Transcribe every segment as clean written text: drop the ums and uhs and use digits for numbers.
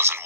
2001.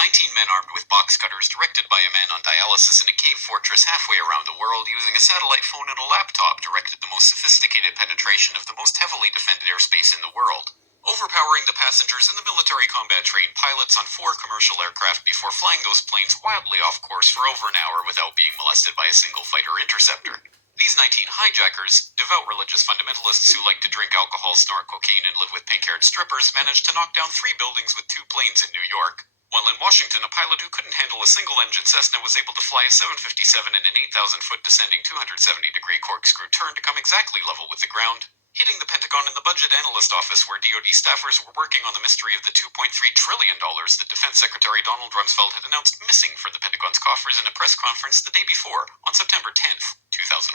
19 men armed with box cutters, directed by a man on dialysis in a cave fortress halfway around the world using a satellite phone and a laptop, directed the most sophisticated penetration of the most heavily defended airspace in the world, overpowering the passengers and the military combat-trained pilots on 4 commercial aircraft before flying those planes wildly off course for over an hour without being molested by a single fighter interceptor. These 19 hijackers, devout religious fundamentalists who like to drink alcohol, snort cocaine, and live with pink-haired strippers, managed to knock down 3 buildings with 2 planes in New York. While in Washington, a pilot who couldn't handle a single-engine Cessna was able to fly a 757 in an 8,000-foot descending 270-degree corkscrew turn to come exactly level with the ground, hitting the Pentagon and the Budget Analyst Office, where DoD staffers were working on the mystery of the $2.3 trillion that Defense Secretary Donald Rumsfeld had announced missing from the Pentagon's coffers in a press conference the day before, on September 10th, 2001.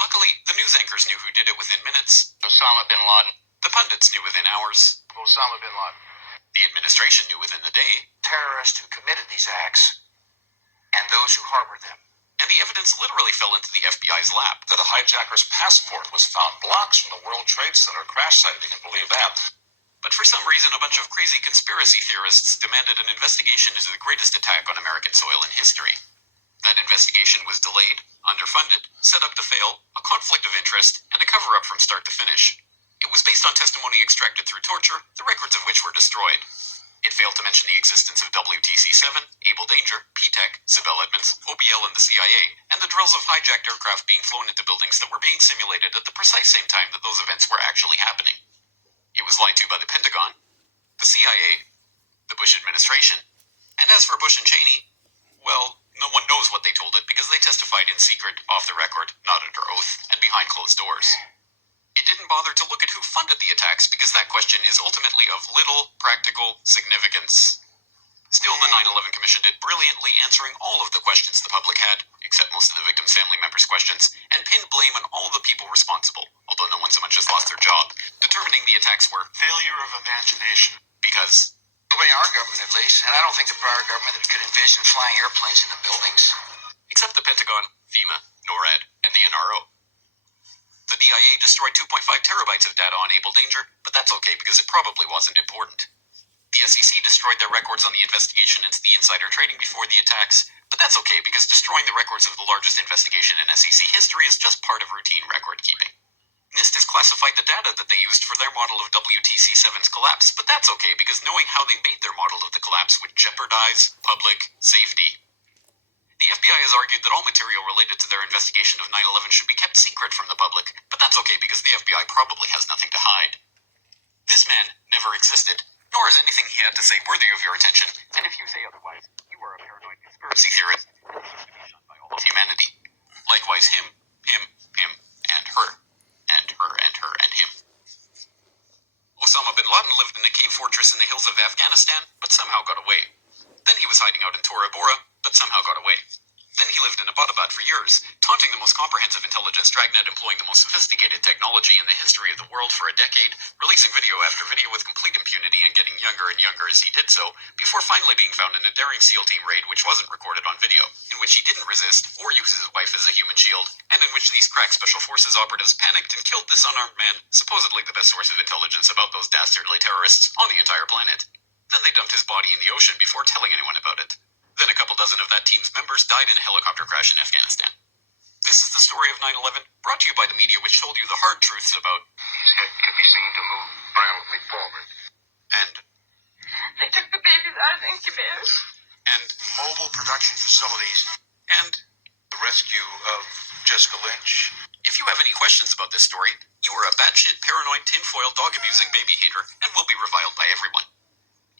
Luckily, the news anchors knew who did it within minutes. Osama bin Laden. The pundits knew within hours. Osama bin Laden. The administration knew within the day. Terrorists who committed these acts, and those who harbored them. And the evidence literally fell into the FBI's lap. That a hijacker's passport was found blocks from the World Trade Center crash site, if you can believe that. But for some reason, a bunch of crazy conspiracy theorists demanded an investigation into the greatest attack on American soil in history. That investigation was delayed, underfunded, set up to fail, a conflict of interest, and a cover-up from start to finish. It was based on testimony extracted through torture, the records of which were destroyed. It failed to mention the existence of WTC-7, Able Danger, P-TECH, Sibel Edmonds, OBL and the CIA, and the drills of hijacked aircraft being flown into buildings that were being simulated at the precise same time that those events were actually happening. It was lied to by the Pentagon, the CIA, the Bush administration, and as for Bush and Cheney, well, no one knows what they told it because they testified in secret, off the record, not under oath, and behind closed doors. It didn't bother to look at who funded the attacks because that question is ultimately of little practical significance. Still, the 9/11 Commission did brilliantly, answering all of the questions the public had, except most of the victims' family members' questions, and pinned blame on all the people responsible, although no one so much as lost their job, determining the attacks were failure of imagination. Because the way our government, at least, and I don't think the prior government that could envision flying airplanes into buildings. Except the Pentagon, FEMA, NORAD, and the NRO. The DIA destroyed 2.5 terabytes of data on Able Danger, but that's okay because it probably wasn't important. The SEC destroyed their records on the investigation into the insider trading before the attacks, but that's okay because destroying the records of the largest investigation in SEC history is just part of routine record keeping. NIST has classified the data that they used for their model of WTC-7's collapse, but that's okay because knowing how they made their model of the collapse would jeopardize public safety. The FBI has argued that all material related to their investigation of 9/11 should be kept secret from the public, but that's okay because the FBI probably has nothing to hide. This man never existed, nor is anything he had to say worthy of your attention, and if you say otherwise, you are a paranoid conspiracy theorist, who deserves to be shunned by all of humanity. Likewise him, and her, and her, and her, and him. Osama bin Laden lived in a cave fortress in the hills of Afghanistan, but somehow got away. Then he was hiding out in Tora Bora, but somehow got away. Then he lived in Abbottabad for years, taunting the most comprehensive intelligence dragnet, employing the most sophisticated technology in the history of the world for a decade, releasing video after video with complete impunity and getting younger and younger as he did so, before finally being found in a daring SEAL team raid which wasn't recorded on video, in which he didn't resist or use his wife as a human shield, and in which these crack special forces operatives panicked and killed this unarmed man, supposedly the best source of intelligence about those dastardly terrorists on the entire planet. Then they dumped his body in the ocean before telling anyone about it. Then a couple dozen of that team's members died in a helicopter crash in Afghanistan. This is the story of 9/11, brought to you by the media which told you the hard truths about His head could be seen to move violently forward. and They took the babies out of incubators. and Mobile production facilities. and The rescue of Jessica Lynch. if you have any questions about this story, you are a batshit paranoid tinfoil dog-abusing baby hater and will be reviled by everyone.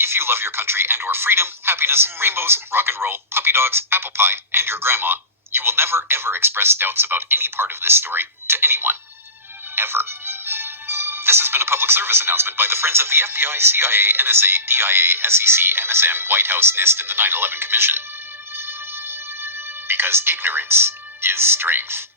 If you love your country and or freedom, happiness, rainbows, rock and roll, puppy dogs, apple pie, and your grandma, you will never ever express doubts about any part of this story to anyone. Ever. This has been a public service announcement by the Friends of the FBI, CIA, NSA, DIA, SEC, MSM, White House, NIST, and the 9/11 Commission. Because ignorance is strength.